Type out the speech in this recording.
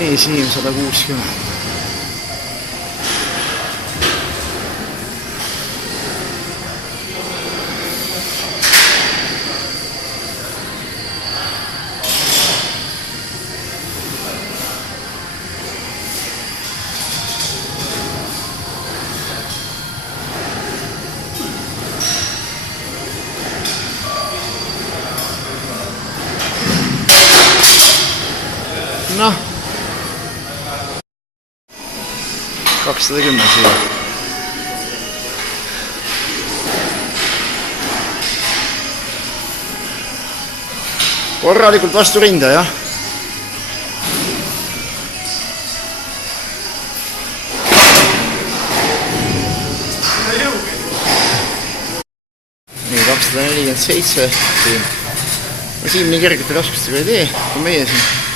eesniim 160. Noh, 210 siia. Korralikult vastu rinda, jah. Nii, 247 siin. Siim nii kergete raskustega ei tee, kui meie siin.